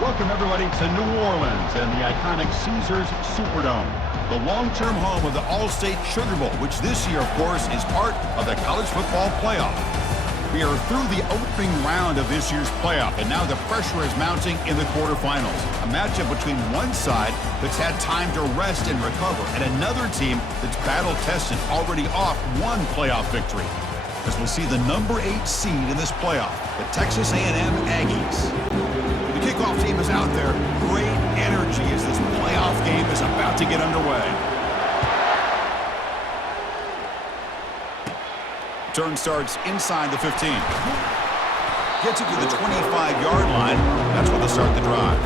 Welcome, everybody, to New Orleans and the iconic Caesars Superdome, the long-term home of the AllState Sugar Bowl, which this year, of course, is part of the college football playoff. We are through the opening round of this year's playoff, and now the pressure is mounting in the quarterfinals. A matchup between one side that's had time to rest and recover, and another team that's battle-tested, already off one playoff victory. As we'll see the number 8 seed in this playoff, the Texas A&M Aggies. The kickoff team is out there. Great energy as this playoff game is about to get underway. Turn starts inside the 15. Gets it to the 25-yard line. That's where they'll start the drive.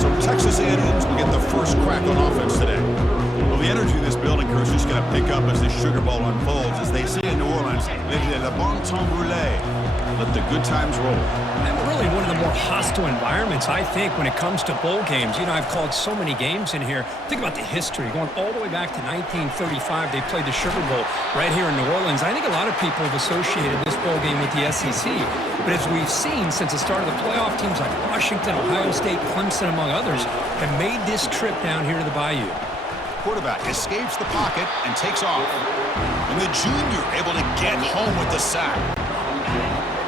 So Texas A&M's will get the first crack on offense today. Well, the energy in this building, Chris, is going to pick up as this Sugar Bowl unfolds. As they say in New Orleans, le bon temps roulé. Let the good times roll. And really one of the more hostile environments, I think, when it comes to bowl games. You know, I've called so many games in here. Think about the history. Going all the way back to 1935, they played the Sugar Bowl right here in New Orleans. I think a lot of people have associated this bowl game with the SEC. But as we've seen since the start of the playoff, teams like Washington, Ohio State, Clemson, among others, have made this trip down here to the Bayou. Quarterback escapes the pocket and takes off. And the junior able to get home with the sack.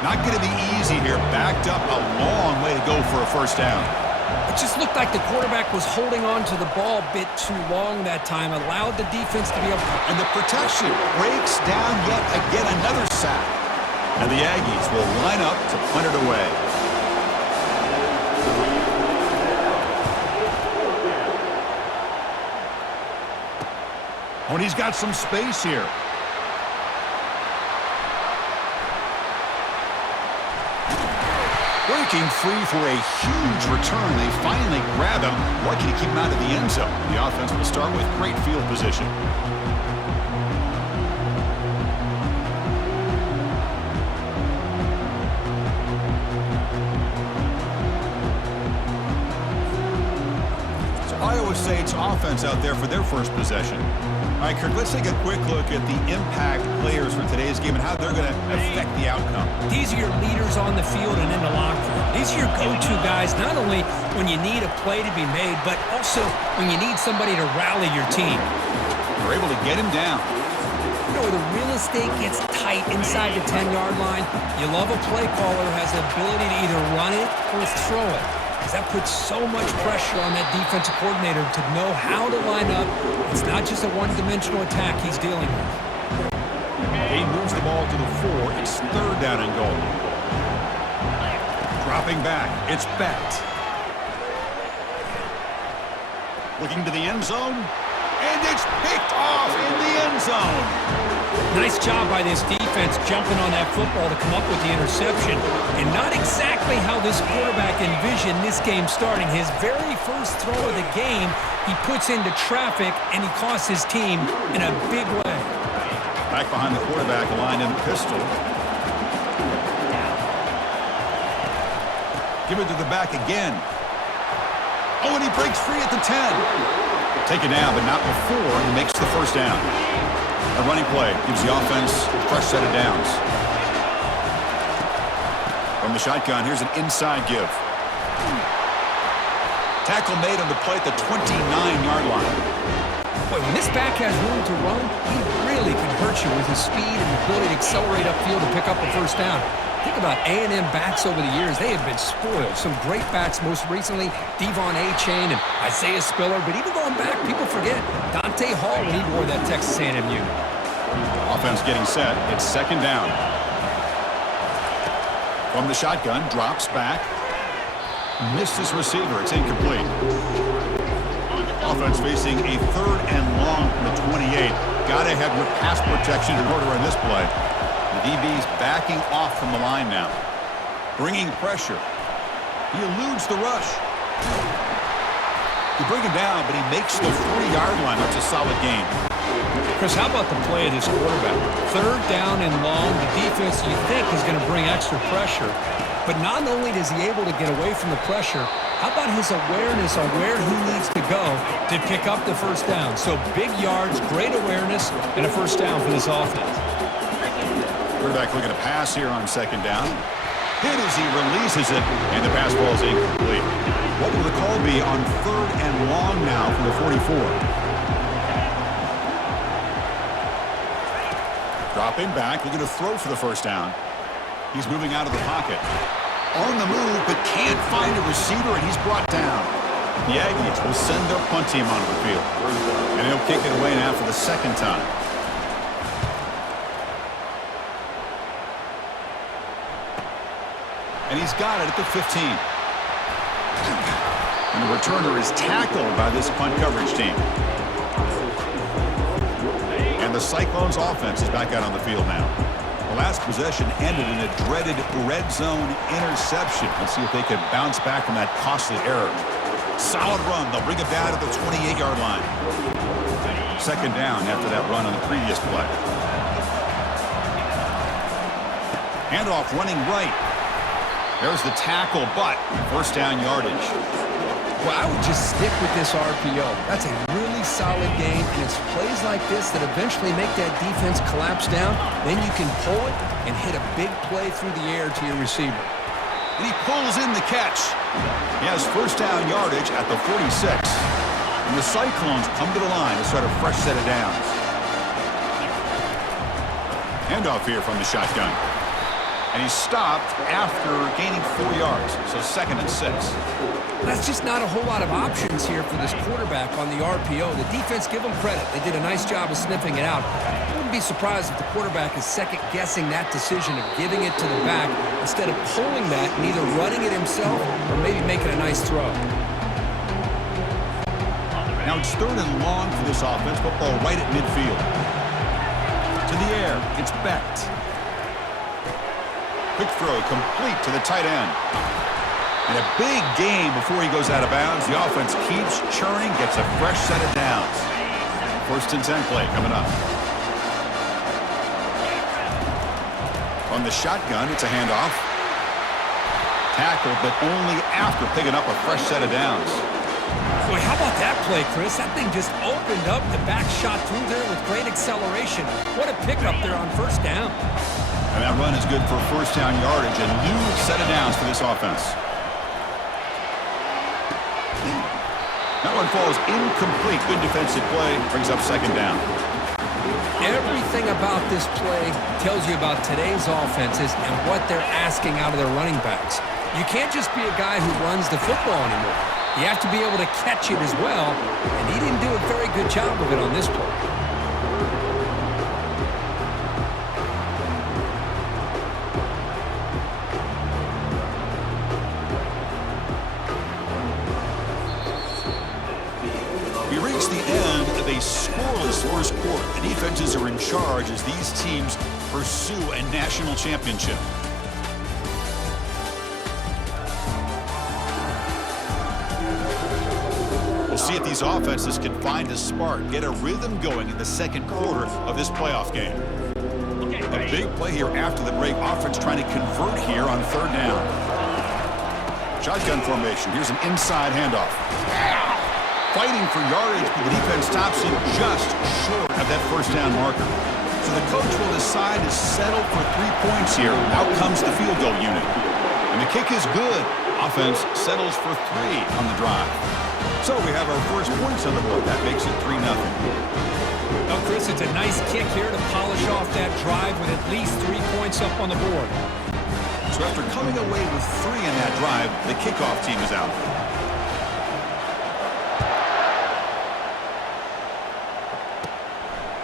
Not going to be easy here. Backed up a long way to go for a first down. It just looked like the quarterback was holding on to the ball a bit too long that time. Allowed the defense to be able to... And the protection breaks down yet again another sack. And the Aggies will line up to punt it away. When he's got some space here. Breaking free for a huge return. They finally grab him. Lucky to keep him out of the end zone. The offense will start with great field position. So Iowa State's offense out there for their first possession. All right, Kirk, let's take a quick look at the impact players for today's game and how they're going to affect the outcome. These are your leaders on the field and in the locker room. These are your go-to guys, not only when you need a play to be made, but also when you need somebody to rally your team. They're able to get him down. You know, where the real estate gets tight inside the 10-yard line, you love a play caller who has the ability to either run it or throw it. Because that puts so much pressure on that defensive coordinator to know how to line up. It's not just a one-dimensional attack he's dealing with. He moves the ball to the 4. It's third down and goal. Dropping back. It's Becht. Looking to the end zone. And it's picked off in the end zone. Nice job by this defense jumping on that football to come up with the interception. And not exactly how this quarterback envisioned this game starting. His very first throw of the game, he puts into traffic, and he costs his team in a big way. Back behind the quarterback, aligned in the pistol. Give it to the back again. Oh, and he breaks free at the 10. Taken down, but not before he makes the first down. A running play gives the offense a fresh set of downs. From the shotgun, here's an inside give. Tackle made on the play at the 29-yard line. Boy, when this back has room to run, he really can hurt you with his speed and the ability to accelerate upfield and pick up a first down. Think about A&M backs over the years. They have been spoiled. Some great backs, most recently Devon A-Chain and Isaiah Spiller. But even going back, people forget Dante Hall when he wore that Texas A&M unit. Offense getting set. It's second down. From the shotgun, drops back. Missed his receiver. It's incomplete. Offense facing a third and long from the 28. Got to have your pass protection in order in this play. The DB's backing off from the line now. Bringing pressure. He eludes the rush. You bring him down, but he makes the 3-yard line. That's a solid game. Chris, how about the play of this quarterback? Third down and long. The defense, you think, is going to bring extra pressure. But not only is he able to get away from the pressure, how about his awareness on where he needs to go to pick up the first down? So big yards, great awareness, and a first down for this offense. Quarterback looking to pass here on second down. hit as he releases it, and the pass ball is incomplete. What will the call be on 3rd and long now from the 44? Dropping back, looking to throw for the first down. He's moving out of the pocket. On the move, but can't find a receiver, and he's brought down. The Aggies will send their punt team onto the field. And he'll kick it away now for the second time. And he's got it at the 15. And the returner is tackled by this punt coverage team. And the Cyclones offense is back out on the field now. The last possession ended in a dreaded red zone interception. Let's see if they can bounce back from that costly error. Solid run. They'll bring it down to the 28-yard line. Second down after that run on the previous play. Handoff running right. There's the tackle, but first down yardage. Well, I would just stick with this RPO. That's a really solid game, and it's plays like this that eventually make that defense collapse down. Then you can pull it and hit a big play through the air to your receiver. And he pulls in the catch. He has first down yardage at the 46. And the Cyclones come to the line to start a fresh set of downs. Handoff here from the shotgun. And he's stopped after gaining 4 yards, so 2nd and 6. That's just not a whole lot of options here for this quarterback on the RPO. The defense, give them credit. They did a nice job of sniffing it out. I wouldn't be surprised if the quarterback is second-guessing that decision of giving it to the back instead of pulling that and either running it himself or maybe making a nice throw. Now it's 3rd and long for this offense. Football right at midfield. To the air, it's Becht. Quick throw complete to the tight end. And a big game before he goes out of bounds. The offense keeps churning, gets a fresh set of downs. 1st and 10 play coming up. On the shotgun, it's a handoff. Tackled, but only after picking up a fresh set of downs. Boy, how about that play, Chris? That thing just opened up. The back shot through there with great acceleration. What a pickup there on first down. And that run is good for first down yardage. A new set of downs for this offense. That one falls incomplete. Good defensive play. Brings up 2nd down. Everything about this play tells you about today's offenses and what they're asking out of their running backs. You can't just be a guy who runs the football anymore. You have to be able to catch it as well, and he didn't do a very good job of it on this play. We reach the end of a scoreless first quarter. The defenses are in charge as these teams pursue a national championship. We'll see if these offenses can find a spark, get a rhythm going in the second quarter of this playoff game. A big play here after the break. Offense trying to convert here on 3rd down. Shotgun formation. Here's an inside handoff. Fighting for yardage, but the defense stops him just short of that first down marker. So the coach will decide to settle for 3 points here. Out comes the field goal unit. And the kick is good. Offense settles for 3 on the drive. So we have our first points on the board. That makes it 3-0. Well, Chris, it's a nice kick here to polish off that drive with at least 3 points up on the board. So after coming away with 3 in that drive, the kickoff team is out.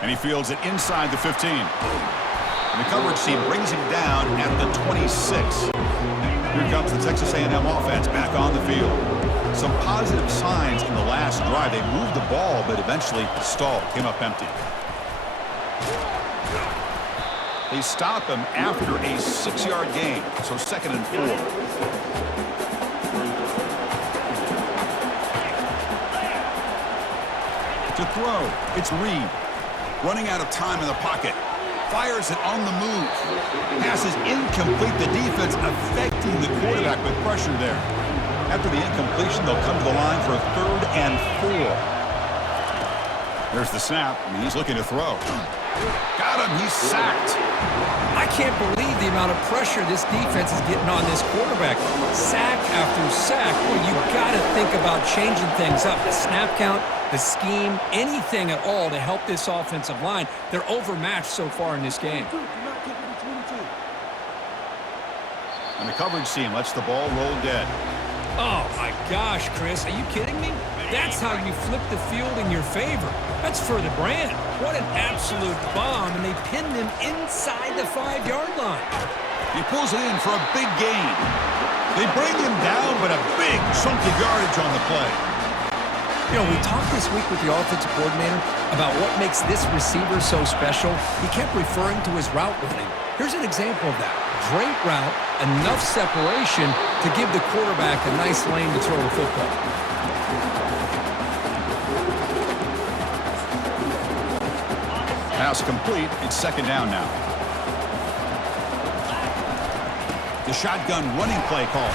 And he fields it inside the 15. And the coverage team brings him down at the 26. Here comes the Texas A&M offense back on the field. Some positive signs in the last drive. They moved the ball, but eventually stalled, came up empty. They stop him after a 6-yard gain, so 2nd and 4. To throw, it's Reed. Running out of time in the pocket. Fires it on the move. Pass is incomplete. The defense affecting the quarterback with pressure there. After the incompletion, they'll come to the line for a 3rd and 4. There's the snap, and he's looking to throw. Got him. He's sacked. I can't believe the amount of pressure this defense is getting on this quarterback. Sack after sack. Well, you got to think about changing things up. The snap count, the scheme, anything at all to help this offensive line. They're overmatched so far in this game. And the coverage team lets the ball roll dead. Oh, my gosh, Chris. Are you kidding me? That's how you flip the field in your favor. That's for the brand. What an absolute bomb, and they pinned him inside the 5-yard line. He pulls it in for a big gain. They bring him down, but a big chunk of yardage on the play. You know, we talked this week with the offensive coordinator about what makes this receiver so special. He kept referring to his route running. Here's an example of that. Great route, enough separation to give the quarterback a nice lane to throw the football. Pass complete. It's second down now. The shotgun running play call.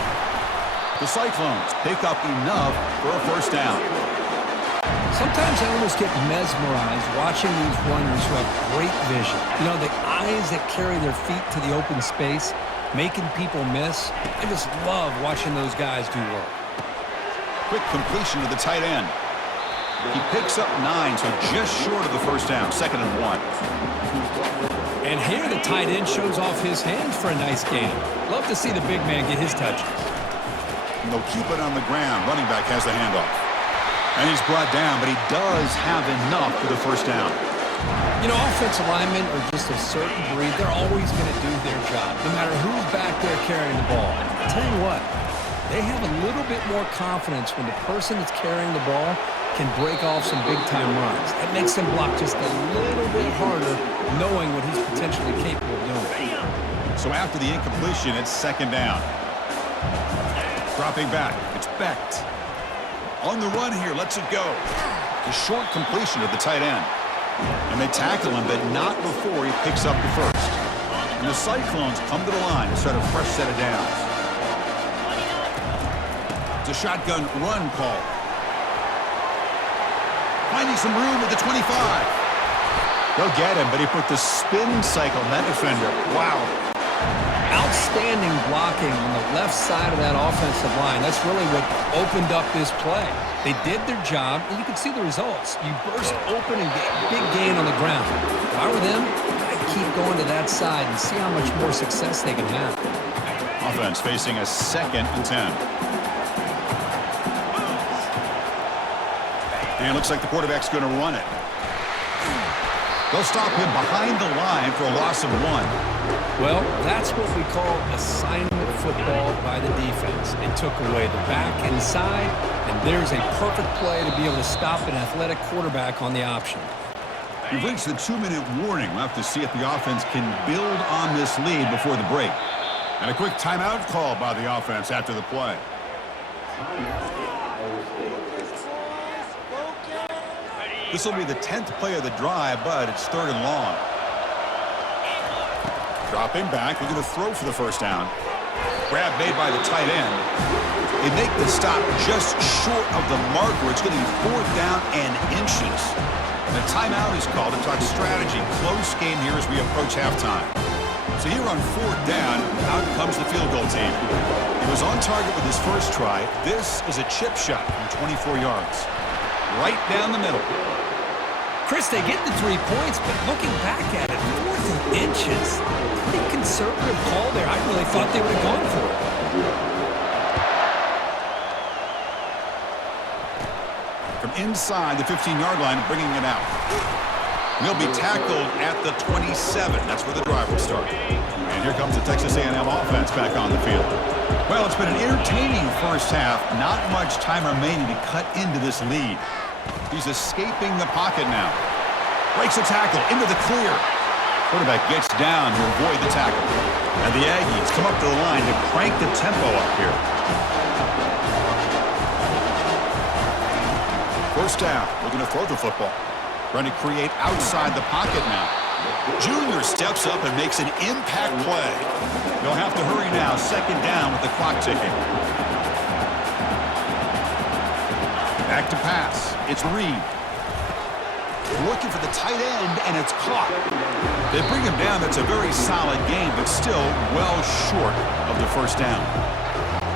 The Cyclones pick up enough for a first down. Sometimes I almost get mesmerized watching these runners who have great vision. You know, the eyes that carry their feet to the open space, making people miss. I just love watching those guys do work. Quick completion to the tight end. He picks up 9, so just short of the first down. 2nd and 1. And here the tight end shows off his hands for a nice gain. Love to see the big man get his touches. And they'll keep it on the ground. Running back has the handoff. And he's brought down, but he does have enough for the first down. You know, offensive linemen are just a certain breed. They're always going to do their job, no matter who's back there carrying the ball. I'll tell you what, they have a little bit more confidence when the person that's carrying the ball can break off some big-time runs. That makes them block just a little bit harder, knowing what he's potentially capable of doing. So after the incompletion, it's 2nd down. Dropping back, it's Becht. On the run here, lets it go. The short completion of the tight end. And they tackle him, but not before he picks up the first. And the Cyclones come to the line to start a fresh set of downs. It's a shotgun run call. Finding some room at the 25. They'll get him, but he put the spin cycle on that defender. Wow. Outstanding blocking on the left side of that offensive line. That's really what opened up this play. They did their job, and you can see the results. You burst open and get a big gain on the ground. If I were them, I'd keep going to that side and see how much more success they can have. Offense facing a 2nd and 10. And it looks like the quarterback's going to run it. They'll stop him behind the line for a loss of 1. Well, that's what we call assignment football by the defense. They took away the back inside, and there's a perfect play to be able to stop an athletic quarterback on the option. We've reached the 2-minute warning. We'll have to see if the offense can build on this lead before the break. And a quick timeout call by the offense after the play. This will be the 10th play of the drive, but it's 3rd and long. Dropping back, they're going to throw for the first down. Grab made by the tight end. They make the stop just short of the marker. It's going to be 4th down and inches. And a timeout is called to talk strategy. Close game here as we approach halftime. So here on 4th down, out comes the field goal team. He was on target with his first try. This is a chip shot from 24 yards. Right down the middle. Chris, they get the 3 points, but looking back at it, 4th and inches. Pretty conservative call there. I really thought they would have gone for it. From inside the 15-yard line, bringing it out. And he'll be tackled at the 27. That's where the drive will start. And here comes the Texas A&M offense back on the field. Well, it's been an entertaining first half. Not much time remaining to cut into this lead. He's escaping the pocket now. Breaks a tackle into the clear. Quarterback gets down to avoid the tackle. And the Aggies come up to the line to crank the tempo up here. First down, looking to throw the football. Trying to create outside the pocket now. Junior steps up and makes an impact play. They'll have to hurry now. 2nd down with the clock ticking. Back to pass. It's Reed. looking for the tight end, and it's caught. They bring him down. That's a very solid game, but still well short of the first down.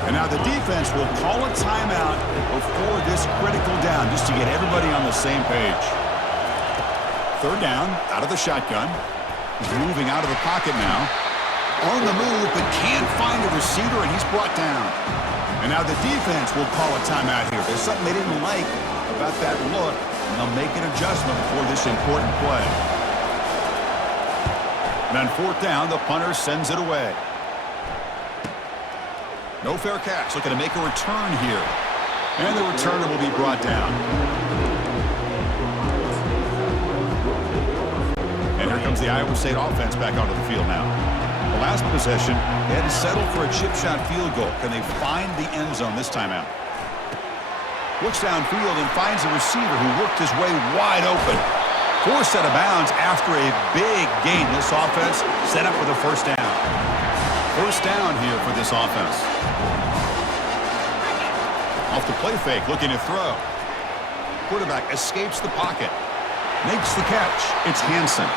And now the defense will call a timeout before this critical down, just to get everybody on the same page. Third down, out of the shotgun. He's moving out of the pocket now. On the move, but can't find a receiver, and he's brought down. And now the defense will call a timeout here. There's something they didn't like about that look, and they'll make an adjustment for this important play. And on fourth down, the punter sends it away. No fair catch, looking to make a return here. And the returner will be brought down. And here comes the Iowa State offense back onto the field now. The last possession, they had to settle for a chip shot field goal. Can they find the end zone this time out? Looks downfield and finds a receiver who worked his way wide open. Forced out of bounds after a big gain. This offense set up with a first down. First down here for this offense. Off the play fake, looking to throw. Quarterback escapes the pocket. Makes the catch. It's Hansen.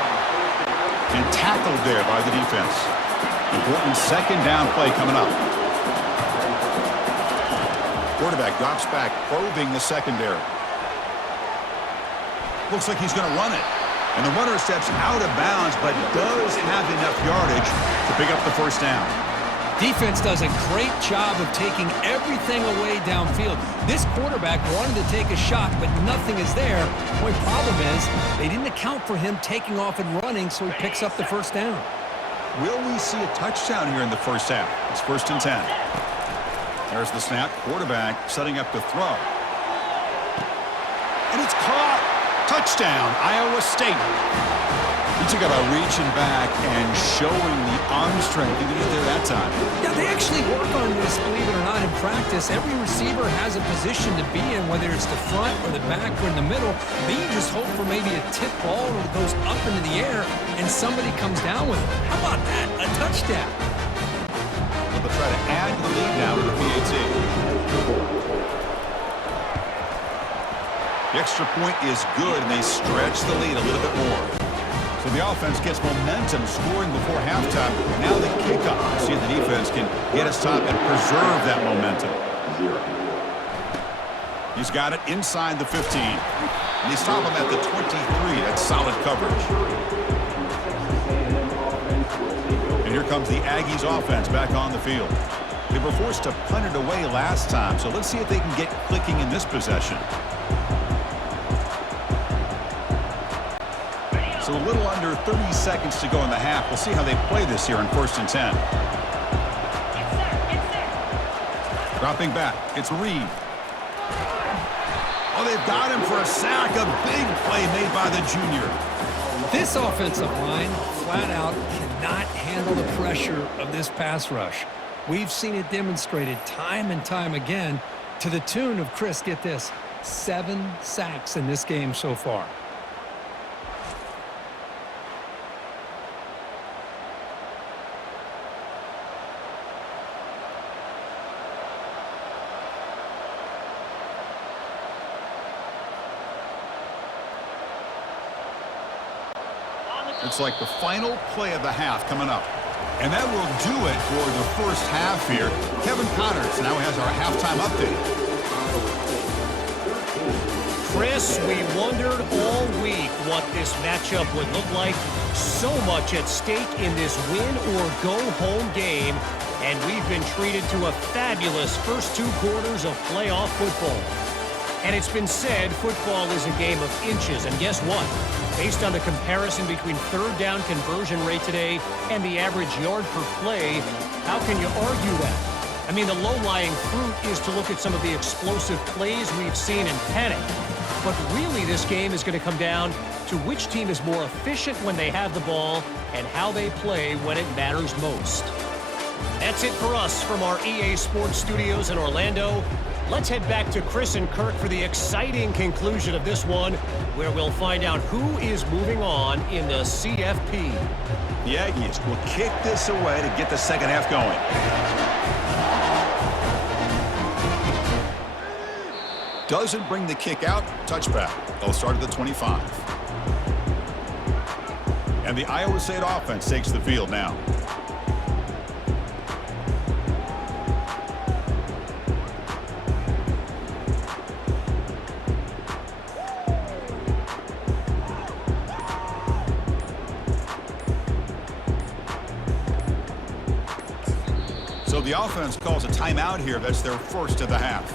And tackled there by the defense. Important second down play coming up. Quarterback drops back, probing the secondary. Looks like he's going to run it. And the runner steps out of bounds, but does have enough yardage to pick up the first down. Defense does a great job of taking everything away downfield. This quarterback wanted to take a shot, but nothing is there. The only problem is they didn't account for him taking off and running, so he picks up the first down. Will we see a touchdown here in the first half? It's 1st and 10. There's the snap. Quarterback setting up the throw. And it's caught. Touchdown, Iowa State. He took about reaching back and showing the arm strength. He didn't get there that time. Yeah, they actually work on this, believe it or not, in practice. Every receiver has a position to be in, whether it's the front or the back or in the middle. Then you just hope for maybe a tip ball that goes up into the air and somebody comes down with it. How about that? A touchdown. Well, they'll try to add to the lead now with the PAT. The extra point is good, and they stretch the lead a little bit more. So the offense gets momentum, scoring before halftime. Now the kickoff. See if the defense can get a stop and preserve that momentum. He's got it inside the 15. And they stop him at the 23. That's solid coverage. And here comes the Aggies offense back on the field. They were forced to punt it away last time, so let's see if they can get clicking in this possession. So a little under 30 seconds to go in the half. We'll see how they play this here in 1st and 10. Dropping back. It's Reed. Oh, they've got him for a sack. A big play made by the junior. This offensive line, flat out, cannot handle the pressure of this pass rush. We've seen it demonstrated time and time again to the tune of, Chris, get this, 7 sacks in this game so far. It's like the final play of the half coming up. And that will do it for the first half here. Kevin Connors now has our halftime update. Chris, we wondered all week what this matchup would look like. So much at stake in this win-or-go-home game. And we've been treated to a fabulous first 2 quarters of playoff football. And it's been said football is a game of inches. And guess what? Based on the comparison between third down conversion rate today and the average yard per play, how can you argue that? I mean, the low-lying fruit is to look at some of the explosive plays we've seen and panic. But really, this game is going to come down to which team is more efficient when they have the ball and how they play when it matters most. That's it for us from our EA Sports Studios in Orlando. Let's head back to Chris and Kirk for the exciting conclusion of this one, where we'll find out who is moving on in the CFP. The Aggies will kick this away to get the second half going. Doesn't bring the kick out. Touchback. They'll start at the 25. And the Iowa State offense takes the field now. So the offense calls a timeout here. That's their first of the half.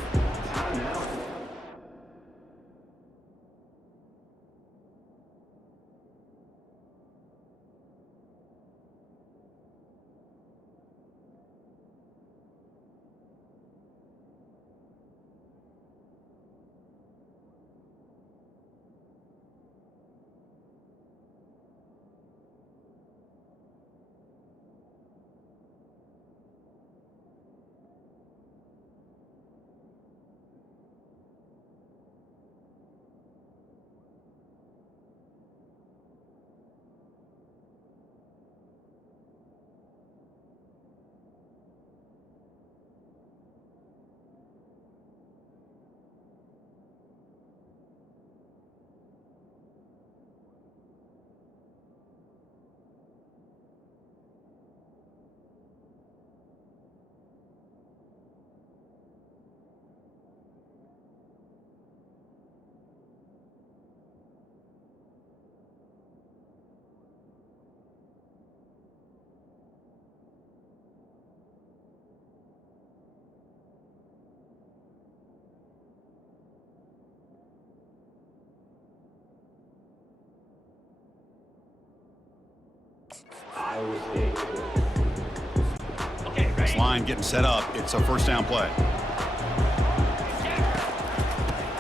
This line getting set up. It's a first down play.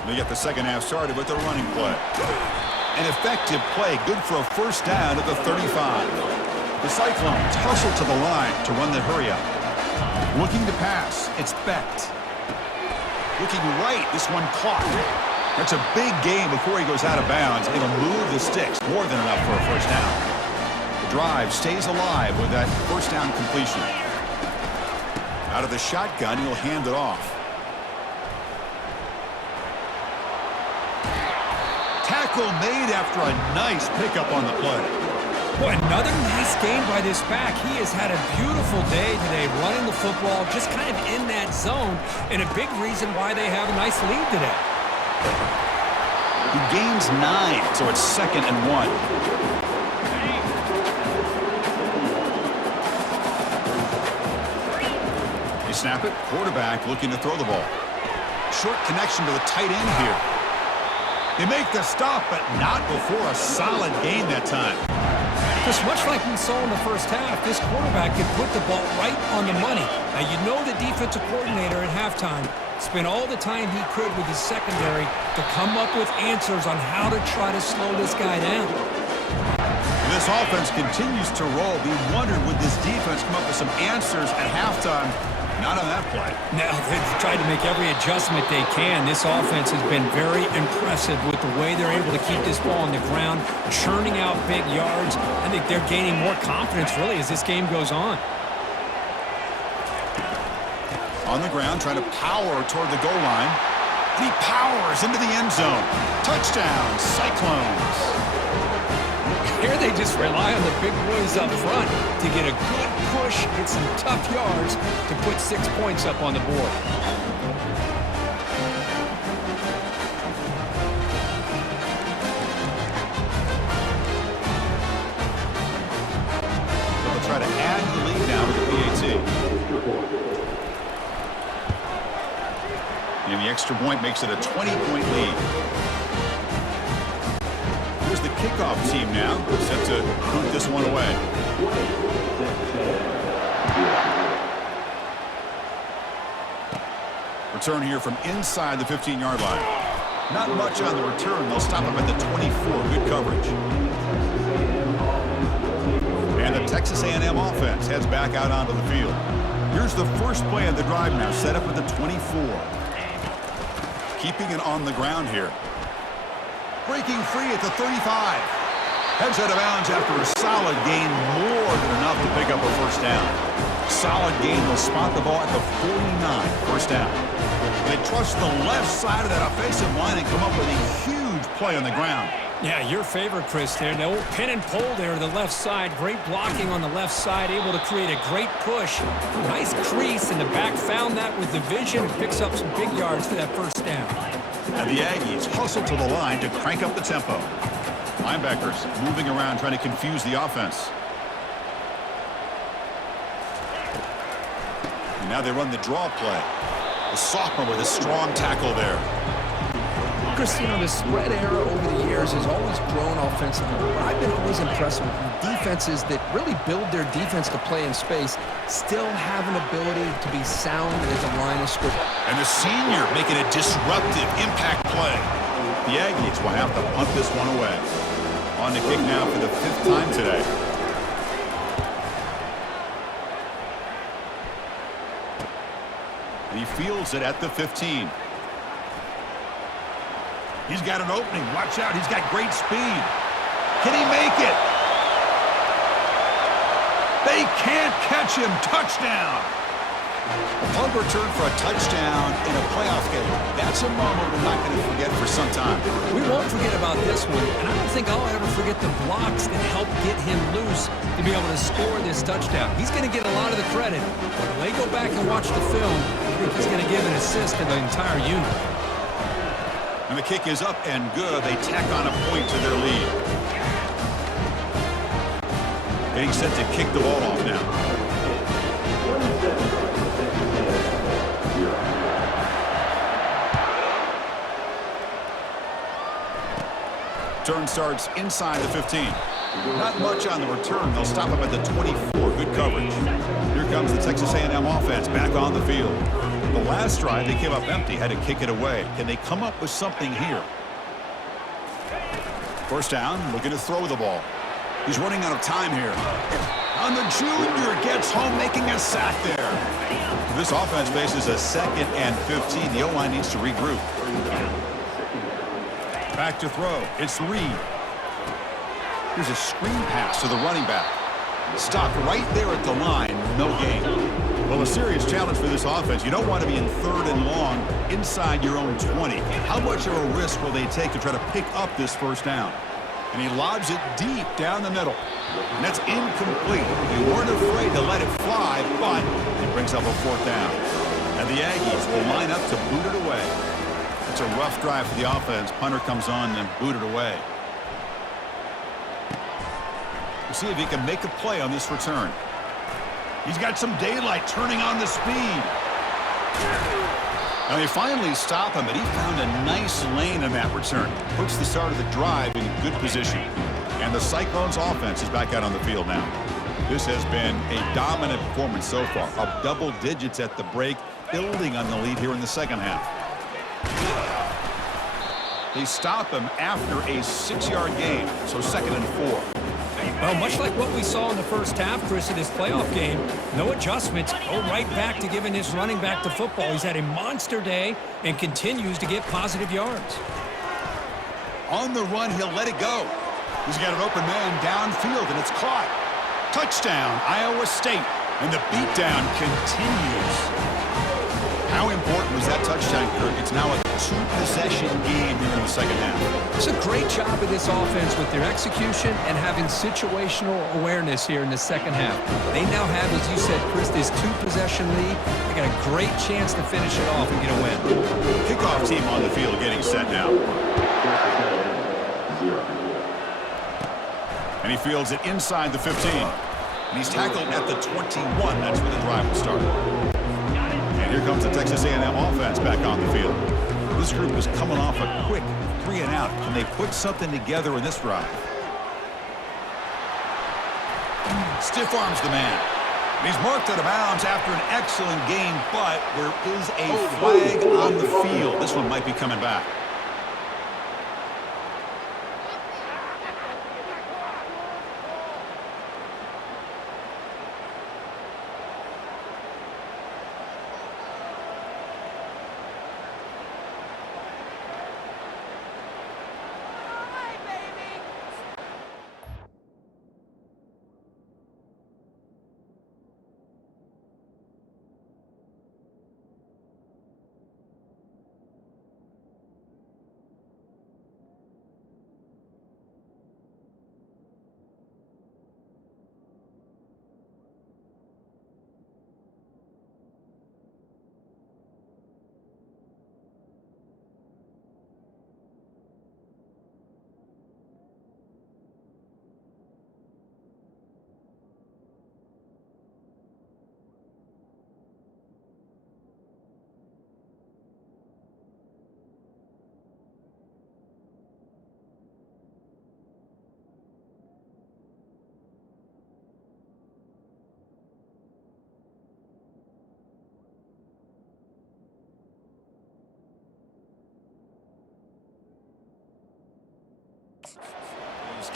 We get the second half started with a running play. An effective play, good for a first down at the 35. The Cyclones hustle to the line to run the hurry up. Looking to pass, it's Becht. Looking right, this one caught. That's a big gain before he goes out of bounds. It'll move the sticks, more than enough for a first down. The drive stays alive with that first down completion. Out of the shotgun, he'll hand it off. Tackle made after a nice pickup on the play. Boy, another nice game by this back. He has had a beautiful day today running the football, just kind of in that zone, and a big reason why they have a nice lead today. He gains 9, so it's 2nd and 1. They snap it. Quarterback looking to throw the ball. Short connection to the tight end here. They make the stop, but not before a solid gain that time. Just much like we saw in the first half, this quarterback could put the ball right on the money. Now, you know the defensive coordinator at halftime spent all the time he could with his secondary to come up with answers on how to try to slow this guy down. This offense continues to roll. We wondered, would this defense come up with some answers at halftime? Not on that play. Now, they've tried to make every adjustment they can. This offense has been very impressive with the way they're able to keep this ball on the ground, churning out big yards. I think they're gaining more confidence, really, as this game goes on. On the ground, trying to power toward the goal line. He powers into the end zone. Touchdown, Cyclones. Here they just rely on the big boys up front to get a good push, hit some tough yards to put 6 points up on the board. So they'll try to add the lead now with the PAT. And the extra point makes it a 20-point lead. Here's the kickoff team now, set to boot this one away. Return here from inside the 15-yard line. Not much on the return. They'll stop him at the 24. Good coverage. And the Texas A&M offense heads back out onto the field. Here's the first play of the drive now, set up at the 24. Keeping it on the ground here. Breaking free at the 35. Heads out of bounds after a solid gain, more than enough to pick up a first down. Solid gain will spot the ball at the 49, first down. They trust the left side of that offensive line and come up with a huge play on the ground. Yeah, your favorite, Chris, there. The old pin and pull there to the left side. Great blocking on the left side, able to create a great push. Nice crease, and the back found that with the vision and picks up some big yards for that first down. And the Aggies hustle to the line to crank up the tempo. Linebackers moving around trying to confuse the offense. And now they run the draw play. The sophomore with a strong tackle there. Chris, the spread era over the years has always grown offensively, but I've been always impressed with defenses that really build their defense to play in space, still have an ability to be sound at the line of scrimmage. And the senior making a disruptive impact play. The Aggies will have to punt this one away. On the kick now for the 5th time today. He fields it at the 15. He's got an opening. Watch out. He's got great speed. Can he make it? They can't catch him. Touchdown. A punt return for a touchdown in a playoff game. That's a moment we're not going to forget for some time. We won't forget about this one, and I don't think I'll ever forget the blocks that helped get him loose to be able to score this touchdown. He's going to get a lot of the credit. When they go back and watch the film, I think he's going to give an assist to the entire unit. And the kick is up and good. They tack on a point to their lead. Getting set to kick the ball off now. Turn starts inside the 15. Not much on the return. They'll stop him at the 24. Good coverage. Here comes the Texas A&M offense back on the field. The last drive, they came up empty, had to kick it away. Can they come up with something here? First down, looking to throw the ball. He's running out of time here. And the junior gets home, making a sack there. This offense faces a 2nd and 15. The O-line needs to regroup. Back to throw. It's Reed. Here's a screen pass to the running back. Stopped right there at the line. No gain. Well, a serious challenge for this offense. You don't want to be in 3rd and long inside your own 20. How much of a risk will they take to try to pick up this first down? And he lobs it deep down the middle. And that's incomplete. They weren't afraid to let it fly, but it brings up a 4th down. And the Aggies will line up to boot it away. It's a rough drive for the offense. Punter comes on and booted away. We'll see if he can make a play on this return. He's got some daylight turning on the speed. Now they finally stop him, but he found a nice lane in that return. Puts the start of the drive in good position. And the Cyclones offense is back out on the field now. This has been a dominant performance so far. Up double digits at the break, building on the lead here in the second half. They stop him after a 6-yard gain, so 2nd and 4. Well, much like what we saw in the first half, Chris, in this playoff game, no adjustments. Go right back to giving his running back to football. He's had a monster day and continues to get positive yards. On the run, he'll let it go. He's got an open man downfield, and it's caught. Touchdown, Iowa State. And the beatdown continues. How important was that touchdown, Kirk? It's now a 2-possession game here in the second half. It's a great job of this offense with their execution and having situational awareness here in the second half. They now have, as you said, Chris, this 2-possession lead. They got a great chance to finish it off and get a win. Kickoff team on the field getting set now. And he fields it inside the 15. And he's tackled at the 21. That's where the drive will start. And here comes the Texas A&M offense back on the field. This group is coming off a quick 3-and-out. Can they put something together in this drive? Stiff arms the man. He's marked out of bounds after an excellent game, but there is a flag on the field. This one might be coming back.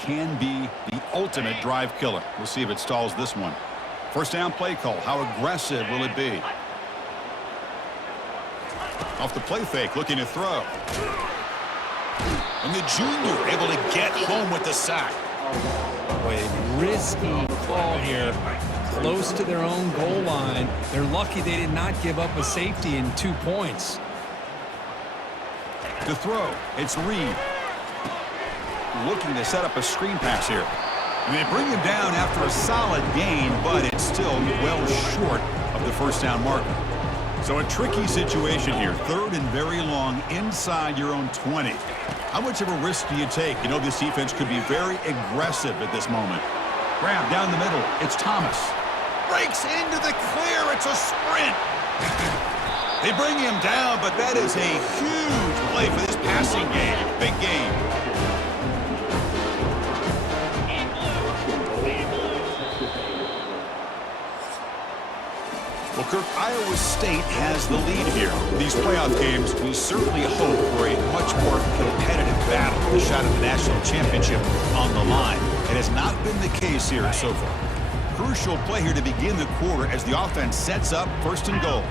can be the ultimate drive killer. We'll see if it stalls this one. First down play call. How aggressive will it be? Off the play fake, looking to throw. And the junior able to get home with the sack. Boy, a risky call here. Close to their own goal line. They're lucky they did not give up a safety in 2 points. To throw, it's Reed. Looking to set up a screen pass here. And they bring him down after a solid gain, but it's still well short of the first down marker. So a tricky situation here. Third and very long inside your own 20. How much of a risk do you take? You know this defense could be very aggressive at this moment. Grab down the middle. It's Thomas. Breaks into the clear. It's a sprint. They bring him down, but that is a huge play for this passing game. Big game. Well, Kirk, Iowa State has the lead here. These playoff games, we certainly hope for a much more competitive battle, a shot at the national championship on the line. It has not been the case here so far. Crucial play here to begin the quarter as the offense sets up first and goal.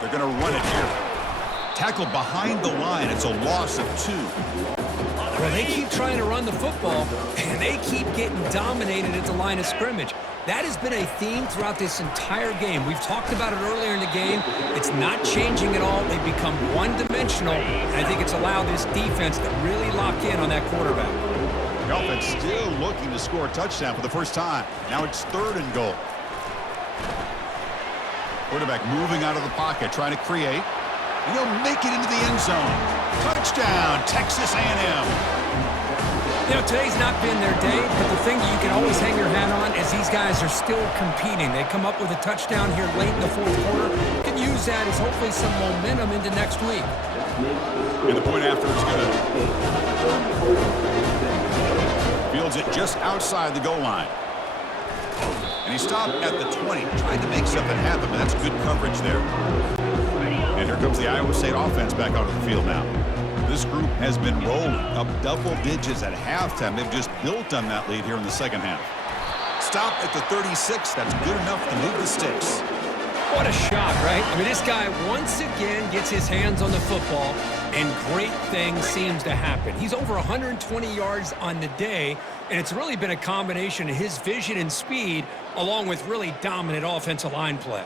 They're going to run it here. Tackled behind the line. It's a loss of 2. Well, they keep trying to run the football, and they keep getting dominated at the line of scrimmage. That has been a theme throughout this entire game. We've talked about it earlier in the game. It's not changing at all. They've become one-dimensional, and I think it's allowed this defense to really lock in on that quarterback. The offense still looking to score a touchdown for the first time. Now it's third and goal. Quarterback moving out of the pocket, trying to create. And he'll make it into the end zone. Touchdown, Texas A&M. You know, today's not been their day, but the thing you can always hang your hat on is these guys are still competing. They come up with a touchdown here late in the fourth quarter. You can use that as hopefully some momentum into next week. And the point after is good. Fields it just outside the goal line. And he stopped at the 20, trying to make something happen, but that's good coverage there. And here comes the Iowa State offense back onto the field now. This group has been rolling up double digits at halftime. They've just built on that lead here in the second half. Stop at the 36. That's good enough to move the sticks. What a shot, right? I mean, this guy once again gets his hands on the football, and great things seems to happen. He's over 120 yards on the day, and it's really been a combination of his vision and speed along with really dominant offensive line play.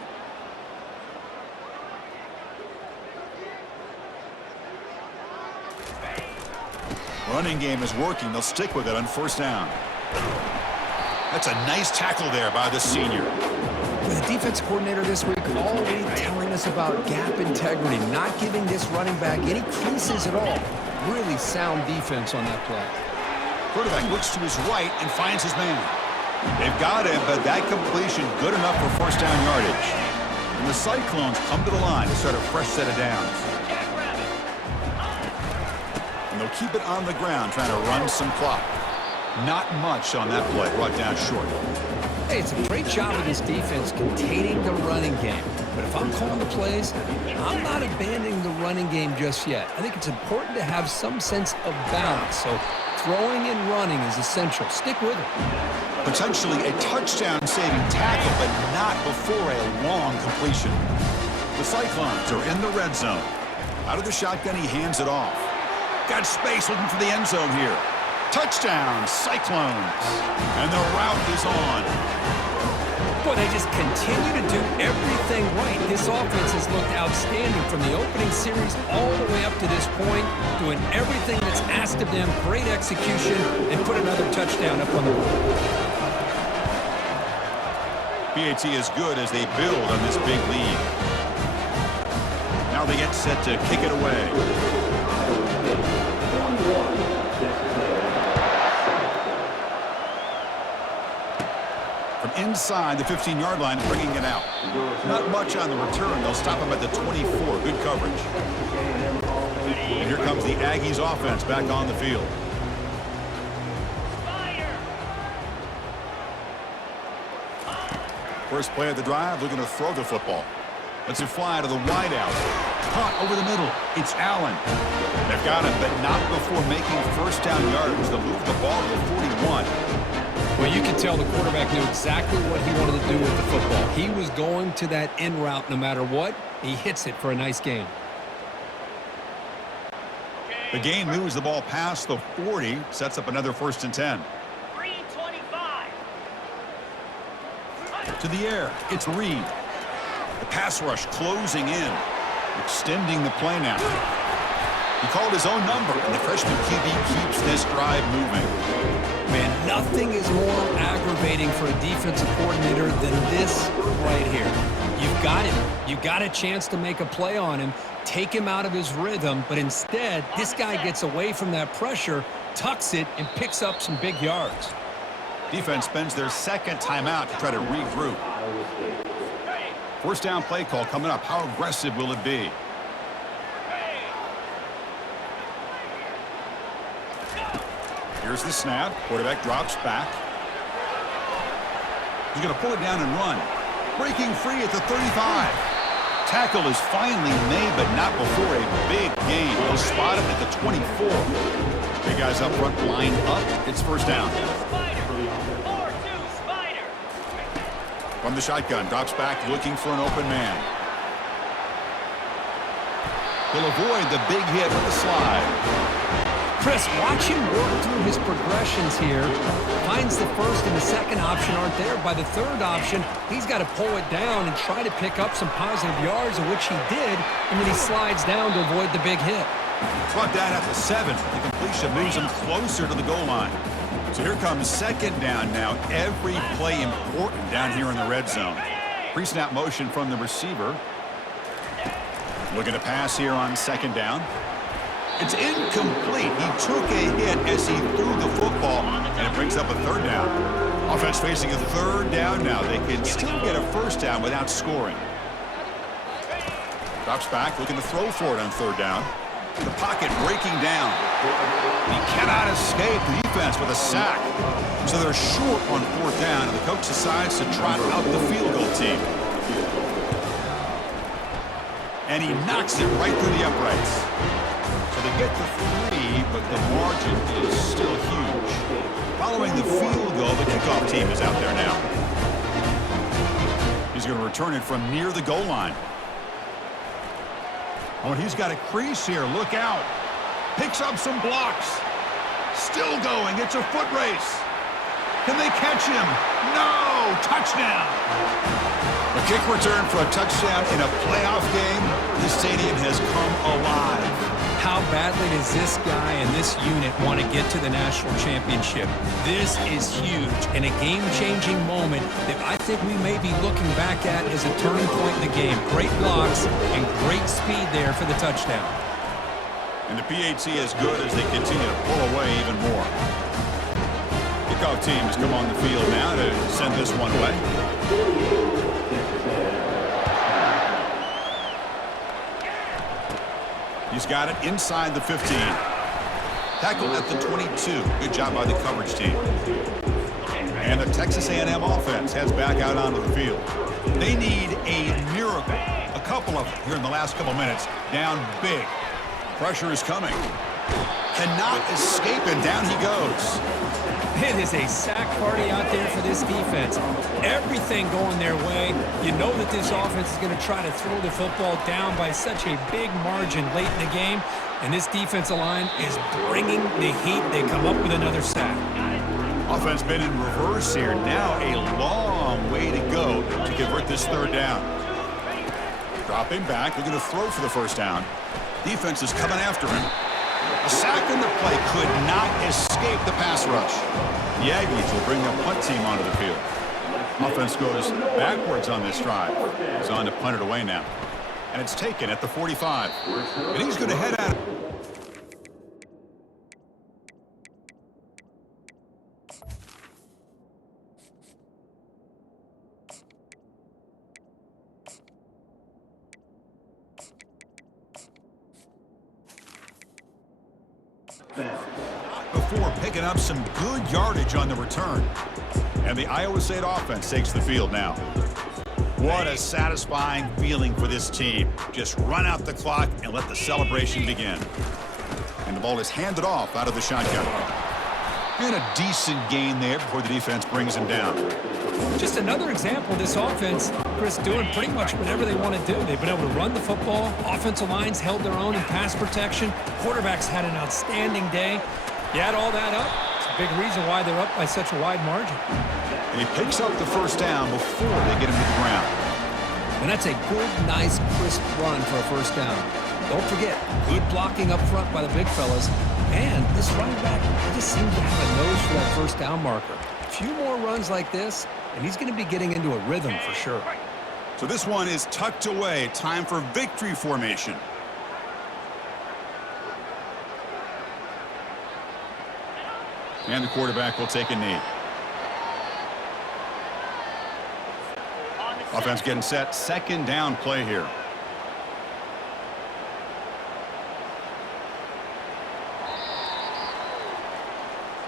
Running game is working. They'll stick with it on first down. That's a nice tackle there by the senior. The defense coordinator this week already telling us about gap integrity, not giving this running back any creases at all. Really sound defense on that play. Quarterback looks to his right and finds his man. They've got him, but that completion good enough for first down yardage. And the Cyclones come to the line to start a fresh set of downs. And they'll keep it on the ground, trying to run some clock. Not much on that play, brought down short. Hey, it's a great job of this defense containing the running game. But if I'm calling the plays, I'm not abandoning the running game just yet. I think it's important to have some sense of balance. So throwing and running is essential. Stick with it. Potentially a touchdown-saving tackle, but not before a long completion. The Cyclones are in the red zone. Out of the shotgun, he hands it off. Got space looking for the end zone here. Touchdown, Cyclones. And the route is on. Boy, they just continue to do everything right. This offense has looked outstanding from the opening series all the way up to this point, doing everything that's asked of them, great execution, and put another touchdown up on the board. BAT is good as they build on this big lead. Now they get set to kick it away. From inside the 15-yard line, bringing it out. Not much on the return. They'll stop him at the 24. Good coverage. And here comes the Aggies offense back on the field. First play of the drive, looking to throw the football. Lets it fly to the wideout. Caught over the middle. It's Allen. They've got him, but not before making first down yards. They'll move the ball to the 41. Well, you can tell the quarterback knew exactly what he wanted to do with the football. He was going to that in route no matter what. He hits it for a nice gain. The gain moves the ball past the 40, sets up another 1st and 10. 325. To the air, it's Reed. The pass rush closing in, extending the play now. He called his own number, and the freshman QB keeps this drive moving. Man, nothing is more aggravating for a defensive coordinator than this right here. You've got him. You've got a chance to make a play on him, take him out of his rhythm, but instead, this guy gets away from that pressure, tucks it, and picks up some big yards. Defense spends their second timeout to try to regroup. First down play call coming up. How aggressive will it be? Here's the snap. Quarterback drops back. He's going to pull it down and run. Breaking free at the 35. Tackle is finally made, but not before a big gain. He'll spot him at the 24. Big guys up front lined up. It's first down. From the shotgun, drops back looking for an open man. He'll avoid the big hit with the slide. Chris, watch him work through his progressions here. Finds the first and the second option aren't there. By the third option, he's got to pull it down and try to pick up some positive yards, of which he did, and then he slides down to avoid the big hit. Brought down at the 7. The completion moves him closer to the goal line. So here comes second down now. Every play important down here in the red zone. Pre-snap motion from the receiver. Looking to pass here on second down. It's incomplete. He took a hit as he threw the football, and it brings up a third down. Offense facing a third down now. They can still get a first down without scoring. Drops back, looking to throw for it on third down. The pocket breaking down. He cannot escape the defense with a sack. So they're short on fourth down, and the coach decides to trot out the field goal team. And he knocks it right through the uprights. So they get the 3, but the margin is still huge. Following the field goal, the kickoff team is out there now. He's going to return it from near the goal line. Oh, and he's got a crease here. Look out. Picks up some blocks. Still going. It's a foot race. Can they catch him? No! Touchdown! A kick return for a touchdown in a playoff game. This stadium has come alive. How badly does this guy and this unit want to get to the national championship? This is huge and a game-changing moment that I think we may be looking back at as a turning point in the game. Great blocks and great speed there for the touchdown. And the PAT is good as they continue to pull away even more. Kickoff team has come on the field now to send this one away. He's got it inside the 15. Tackle at the 22. Good job by the coverage team. And the Texas A&M offense heads back out onto the field. They need a miracle. A couple of them here in the last couple minutes. Down big. Pressure is coming. Cannot escape, and down he goes. It is a sack party out there for this defense. Everything going their way. You know that this offense is going to try to throw the football down by such a big margin late in the game. And this defensive line is bringing the heat. They come up with another sack. Offense been in reverse here. Now a long way to go to convert this third down. Dropping back, looking to throw for the first down. Defense is coming after him. A sack in the play could not escape the pass rush. The Aggies will bring the punt team onto the field. Offense goes backwards on this drive. He's on to punt it away now. And it's taken at the 45. And he's going to head out. Before picking up some good yardage on the return. And the Iowa State offense takes the field now. What a satisfying feeling for this team. Just run out the clock and let the celebration begin. And the ball is handed off out of the shotgun. And a decent gain there before the defense brings him down. Just another example of this offense, Chris, doing pretty much whatever they want to do. They've been able to run the football. Offensive lines held their own in pass protection. Quarterbacks had an outstanding day. You add all that up, it's a big reason why they're up by such a wide margin. And he picks up the first down before they get him to the ground. And that's a good, nice, crisp run for a first down. Don't forget, good blocking up front by the big fellas. And this running back just seems to have a nose for that first down marker. A few more runs like this, and he's going to be getting into a rhythm for sure. So this one is tucked away. Time for victory formation. And the quarterback will take a knee. Offense getting set. Second down play here.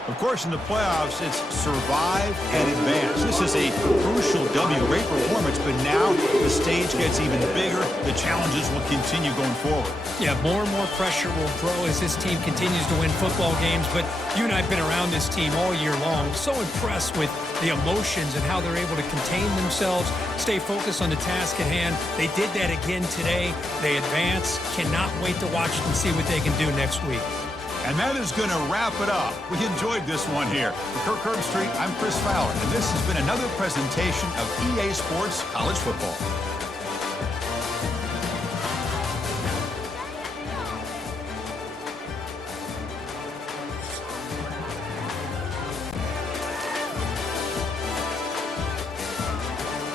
Of course, in the playoffs, it's survive and advance. This is a crucial W. Great performance, but now the stage gets even bigger. The challenges will continue going forward. Yeah, more and more pressure will grow as this team continues to win football games, but you and I have been around this team all year long. So impressed with the emotions and how they're able to contain themselves, stay focused on the task at hand. They did that again today. They advance. Cannot wait to watch and see what they can do next week. And that is going to wrap it up. We enjoyed this one here. For Kirk Herbstreit, I'm Chris Fowler, and this has been another presentation of EA Sports College Football.